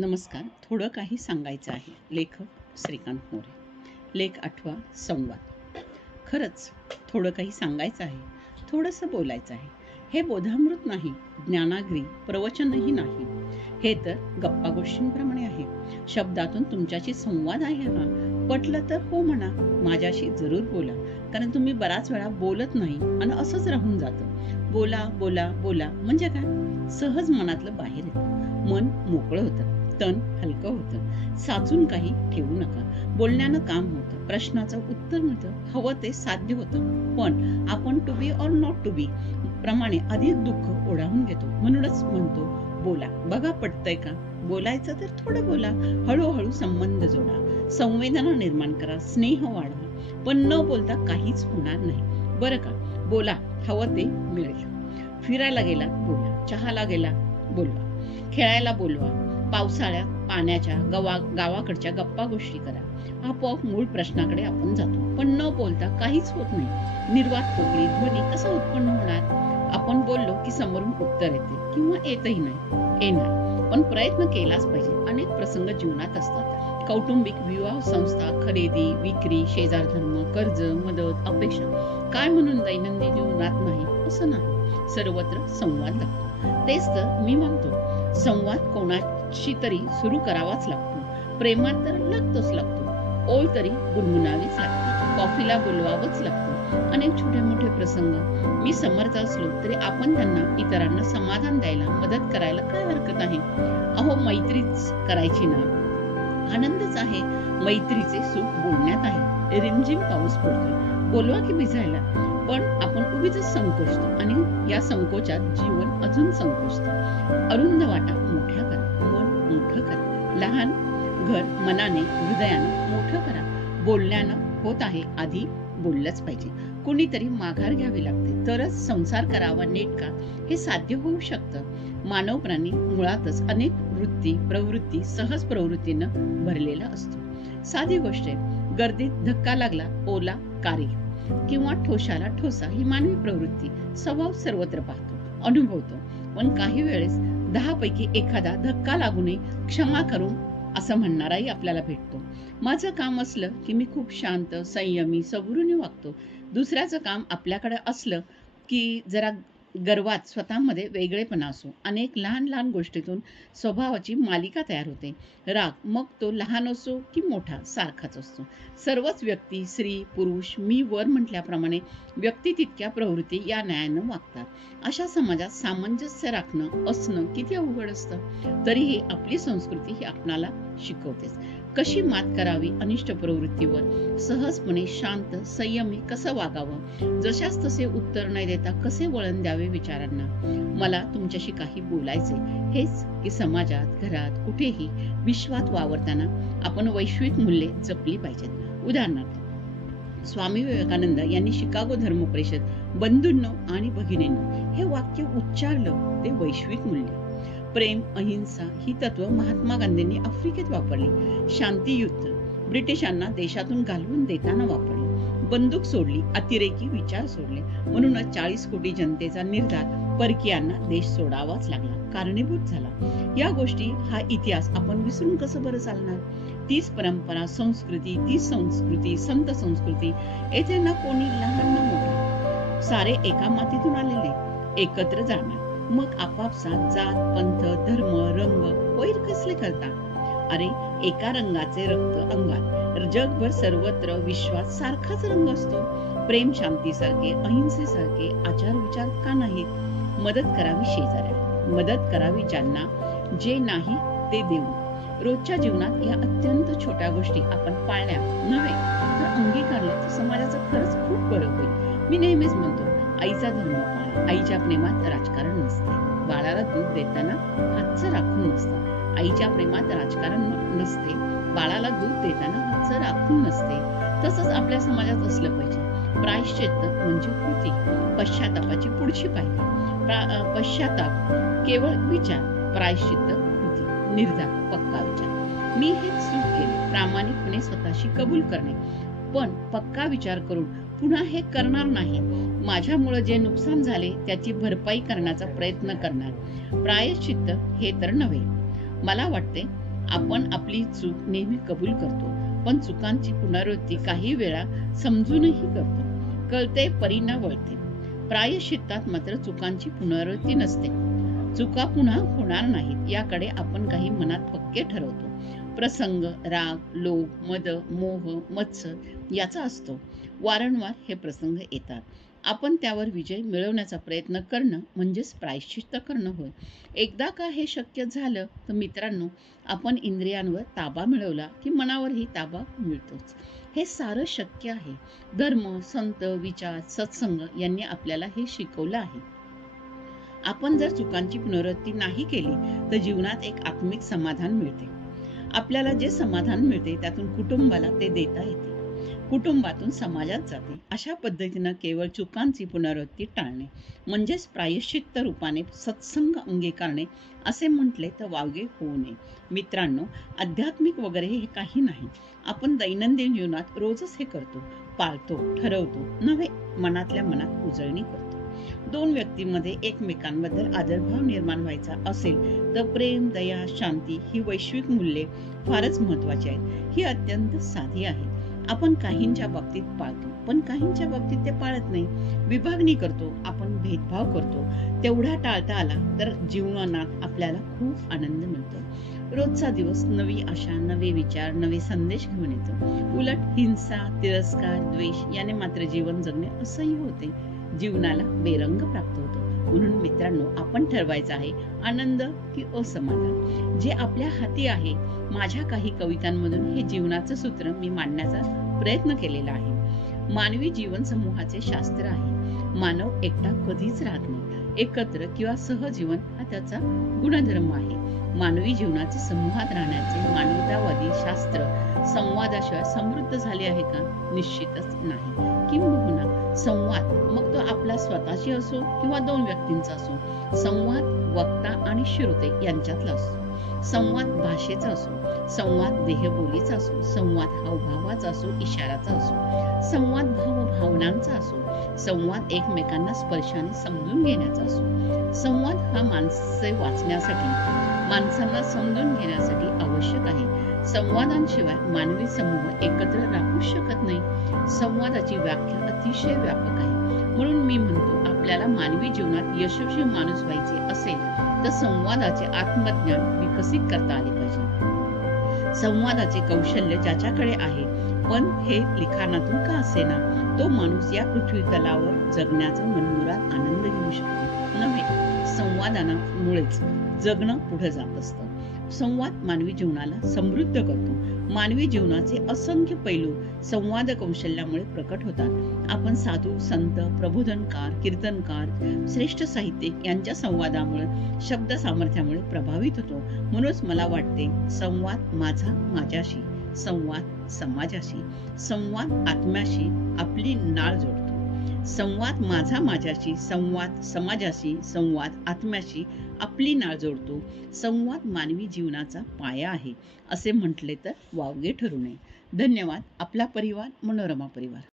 नमस्कार. थोडं काही सांगायचं आहे. लेखक श्रीकांत मोरे. लेख 8वा, संवाद. खरंच थोडं काही सांगायचं आहे, थोडंसं बोलायचं आहे. हे बोधामृत नाही, ज्ञानाग्री प्रवचनही नाही. हे तर गप्पा गोष्टींप्रमाणे आहे. शब्दातून तुमच्याशी संवाद आहे हा. पटलं तर हो म्हणा, माझ्याशी जरूर बोला. कारण तुम्ही बराच वेळा बोलत नाही आणि असंच राहून जातं. बोला बोला बोला म्हणजे काय? सहज मनातलं बाहेर येतं. मन मोकळं होतं, तन हलकं होतं. साचून काही ठेवू नका. बोलण्यानं काम होतं, प्रश्नाचं उत्तर मिळतं, हवं ते साध्य होतं. पण आपण to be or not to be प्रमाणे अधिक दुःख ओढावून घेतो. म्हणूनच म्हणतो बोला. बघा पटतंय का? बोलायचं तर थोडं बोला. हळूहळू संबंध जोडा, संवेदना निर्माण करा, स्नेह वाढवा. पण न बोलता काहीच होणार नाही, बरं का? बोला, हवं ते मिळेल. फिरायला गेला बोला, चहाला गेला बोलवा, खेळायला बोलवा, पावसाळ्यात पाण्याच्या गावाकडच्या गप्पा गोष्टी करा. आपोआप मूळ प्रश्नाकडे आपण जातो. पण न बोलता काहीच होत नाही. निर्वात पोकळी ध्वनी कसा उत्पन्न होणार? आपण बोललो की समोरून उत्तर येते किंवा येतही नाही. येणार, पण प्रयत्न केलाच पाहिजे. अनेक प्रसंग जीवनात असतात. कौटुंबिक, विवाह संस्था, खरेदी विक्री, शेजार धर्म, कर्ज, मदत, अपेक्षा. काय म्हणून दैनंदिन जीवनात नाही असं नाही. सर्वत्र संवाद लागतो. तेच तर मी म्हणतो, संवाद कोणाशी तरी सुरू करावाच लागतो. प्रेमात तर लागतो. ओळ तरी गुणगुणावीच लागते. कॉफीला बोलवावंच लागतं. अनेक छोटे मोठे प्रसंग. मी समर्थ असलो तरी आपण त्यांना, इतरांना समाधान द्यायला, मदत करायला काय हरकत आहे? अहो, मैत्रीच करायची ना. आनंदच आहे. मैत्रीचे सुख बोलण्यात आहे. रिमझिम पाऊस पडतोय, बोलवा की भिजायला. पण आपण उगीचच संकोचतो आणि या संकोचात जीवन अजून संकोचतं. अरुंद वाटा मोठ्या करा, मन मोठं करा. लहान घर मनाने, हृदयानं मोठं करा. बोलण्यानं होत आहे, आधी बोललंच पाहिजे. कुणीतरी माघार घ्यावी लागते, तरच संसार करावा नेटका हे साध्य होऊ शकतं. मानव प्राणी मुळातच अनेक वृत्ती, प्रवृत्ती, सहज प्रवृत्तीनं भरलेला असतो. साधी गोष्ट आहे. गर्दीत धक्का लागला, ओला कारी किंवा ठोशाला ठोसा ही मानवी प्रवृत्ती. स्वभाव सर्वत्र पाहतो, अनुभवतो. पण काही वेळेस 10 पैकी एखादा धक्का लागू नये, क्षमा करून असं म्हणणाराही आपल्याला भेटतो. माझं काम असलं की मी खूप शांत, संयमी, सबुरीने वागतो. दुसऱ्याचं काम आपल्याकडे असलं की जरा गर्वात स्वतःमध्ये वेगळेपणा असो. अनेक लहान लहान गोष्टीतून स्वभावाची मालिका तयार होते. राग, मग तो लहान असो की मोठा, सारखाच असतो. सर्वच व्यक्ती, स्त्री पुरुष, मी वर म्हटल्याप्रमाणे व्यक्ती तितक्या प्रवृत्ती या न्यायानं वागतात. अशा समाजात सामंजस्य राखणं, असणं किती अवघड असतं. तरीही आपली संस्कृती ही आपणाला शिकवतेच. कशी मात करावी अनिष्ट प्रवृत्तीवर, सहजपणे शांत संयमी कसं वागावं, जशास तसे उत्तर न देता कसे वळण द्यावे विचारांना. मला तुमच्याशी काही बोलायचे हेच की समाजात, घरात, कुठेही विश्वात वावरताना आपण वैश्विक मूल्ये जपली पाहिजेत. उदाहरणार्थ, स्वामी विवेकानंद यांनी शिकागो धर्म परिषद, बंधूंनो आणि भगिनींनो हे वाक्य उच्चारलं ते वैश्विक मूल्य. प्रेम, अहिंसा ही तत्व महात्मा गांधींनी आफ्रिकेत वापरली. शांतियुद्ध ब्रिटिशांना देशातून घालवून देताना वापरली. बंदूक सोडली, अतिरेकी विचार सोडले. म्हणूनच 40 कोटी जनतेचा निर्धार परकीयांना देश सोडावाच लागला, कारणीभूत झाला. या गोष्टी, हा इतिहास आपण विसरून कसं बरं चालणार? तीच परंपरा, संस्कृती, तीच संस्कृती, संत संस्कृती. येथे ना कोणी लहान ना मोठा, सारे एका मातीतून आलेले, एकत्र जाणार. मग आपापसात जात, पंथ, धर्म, रंग वैर कसले करता? अरे, एका रंगाचे रक्त अंगात, जगभर सर्वत्र विश्वात सारखाच रंग असतो. प्रेम शांतीसारखे, अहिंसेसारखे आचार विचार का नाहीत? मदत करावी शेजाऱ्याला, मदत करावी ज्यांना, जे नाही ते देऊ. रोजच्या जीवनात या अत्यंत छोट्या गोष्टी आपण पाळल्या नव्हे तर अंगीकारल्या तर समाजाचं खरंच खूप बरं होईल. मी नेहमीच म्हणतो, आईचा धर्म पाळा. आईच्या प्रेमात राजकारण नसते. बाळाला दूध देताना हातचं राखून नसतं. आईच्या प्रेमात राजकारण नसते. बाळाला दूध देताना हातचं राखून नसते. तसंच आपल्या समाजात असलं पाहिजे. प्रायश्चित्त म्हणजे कृती, पश्चातापाची पुढची पायरी. पश्चाताप केवळ विचार, प्रायश्चित्त कृती, निर्धार, पक्का विचार. मी हेच चूक केले, प्रामाणिकपणे स्वतःशी कबूल करणे. पण पक्का विचार करून पुन्हा हे करणार नाही. माझ्यामुळे जे नुकसान झाले त्याची भरपाई करण्याचा प्रयत्न करणार. प्रायश्चित्त हे तर नव्हे. मला वाटते आपण आपली चूक नेहमी कबूल करतो, पण चुकांची पुनरावृत्ती काही वेळा समजूनही करतो. कळते परी न वळते. प्रायश्चित्तात मात्र चुकांची पुनरावृत्ती नसते. चुका पुन्हा होणार नाहीत याकडे आपण काही मनात पक्के ठरवतो. प्रसंग, राग, लोभ, मद, मोह, मत्सर याचा असतो. वारंवार हे प्रसंग येतात. आपण त्यावर विजय मिळवण्याचा प्रयत्न करणं म्हणजेच प्रायश्चित्त करणं होय. एकदा का हे शक्य झालं तर मित्रांनो, आपण इंद्रियांवर ताबा मिळवला की मनावरही ताबा मिळतोच. हे सारं शक्य आहे. धर्म, संत, विचार, सत्संग यांनी आपल्याला हे शिकवलं आहे. आपण जर चुकांची पुनरावृत्ती नाही केली तर जीवनात एक आत्मिक समाधान मिळते. आपल्याला जे समाधान मिळते त्यातून कुटुंबाला ते देता येते, कुटुंबातून समाजात जाते. अशा पद्धतीनं केवळ चुकांची पुनरावृत्ती टाळणे म्हणजेच प्रायश्चित्त रूपाने सत्संग अंगीकारणे असे म्हटले तर वावगे होऊ नये. मित्रांनो, आध्यात्मिक वगैरे हे काही नाही. आपण दैनंदिन जीवनात रोजच हे करतो, पाळतो, ठरवतो नव्हे, मनातल्या मनात उजळणी करतो. दोन व्यक्तींमध्ये एकमेकांबद्दल आदरभाव निर्माण व्हायचा असेल तर प्रेम, दया, शांती ही वैश्विक मूल्ये फारच महत्वाची आहेत. ही अत्यंत साधी आहेत. आपण काहींच्या बाबतीत पाळतो, पण काहींच्या बाबतीत ते पाळत नाही. विभागणी करतो, आपण भेदभाव करतो. तेवढा टाळता आला तर जीवनात आपल्याला खूप आनंद मिळतो. रोजचा दिवस नवी आशा, नवे विचार, नवे संदेश घेऊन येतो. उलट हिंसा, तिरस्कार, द्वेष याने मात्र जीवन जगणे असह्य होते. जीवनाला बेरंग प्राप्त होतो. म्हणून मित्रांनो, आपण ठरवायचं आहे आनंद की असमाधान. जे आपल्या हाती आहे. माझ्या काही कवितांमधून हे जीवनाचं सूत्र मी मांडण्याचा प्रयत्न केलेला आहे. मानवी जीवन समूहाचे शास्त्र आहे. मानव एकटा कधीच राहत नाही. एकत्र किंवा सहजीवन हा त्याचा गुणधर्म आहे. मानवी जीवनाचे समूहात राहण्याचे मानवतावादी शास्त्र संवादाशिवाय समृद्ध झाले आहे का? निश्चितच नाही. किंबहुना संवाद, मग तो आपला स्वतःची असो किंवा दोन व्यक्तींचा असो, संवाद वक्ता आणि श्रोते यांच्यातला असो, संवाद भाषेचा असो, संवाद देहबोलीचा असो, संवाद हावभावाचा असो, इशाराचा असो, संवाद भावनांचा असो, संवाद एकमेकांना स्पर्शाने समजून घेण्याचा असो. संवाद हा माणसे वाचण्यासाठी, माणसांना समजून घेण्यासाठी आवश्यक आहे. संवादांशिवाय मानवी समूह एकत्र राहू शकत नाही. संवादाची व्याख्या अतिशय व्यापक आहे. म्हणून मी म्हणतो, आपल्याला मानवी जीवनात यशस्वी माणूस व्हायचे असेल तर संवादाचे आत्मज्ञान विकसित करता आले पाहिजे. संवादाचे कौशल्य ज्याच्याकडे आहे, पण हे लिखाणातून का असेना, तो माणूस या पृथ्वी तलावर जगण्याचा मनमुराद आनंद घेऊ शकतो. नव्हे, संवादामुळेच जगणं पुढे जात असतं. संवाद मानवी जीवनाला समृद्ध करतो. मानवी जीवनाचे असंख्य पैलू संवाद कौशल्यामुळे प्रकट होतात. आपण साधू, संत, प्रबोधनकार, कीर्तनकार, श्रेष्ठ साहित्यिक यांच्या संवादामुळे, शब्द सामर्थ्यामुळे प्रभावित होतो. म्हणूनच मला वाटते, संवाद माझा माझ्याशी, संवाद समाजाशी, संवाद आत्म्याशी आपली नाळ जोडतो. संवाद माझा माझ्याशी, संवाद समाजाशी, संवाद आत्म्याशी आपली नाळ जोडतो. संवाद मानवी जीवनाचा पाया आहे असे म्हटले तर वावगे ठरू नये. धन्यवाद. आपला परिवार, मनोरमा परिवार.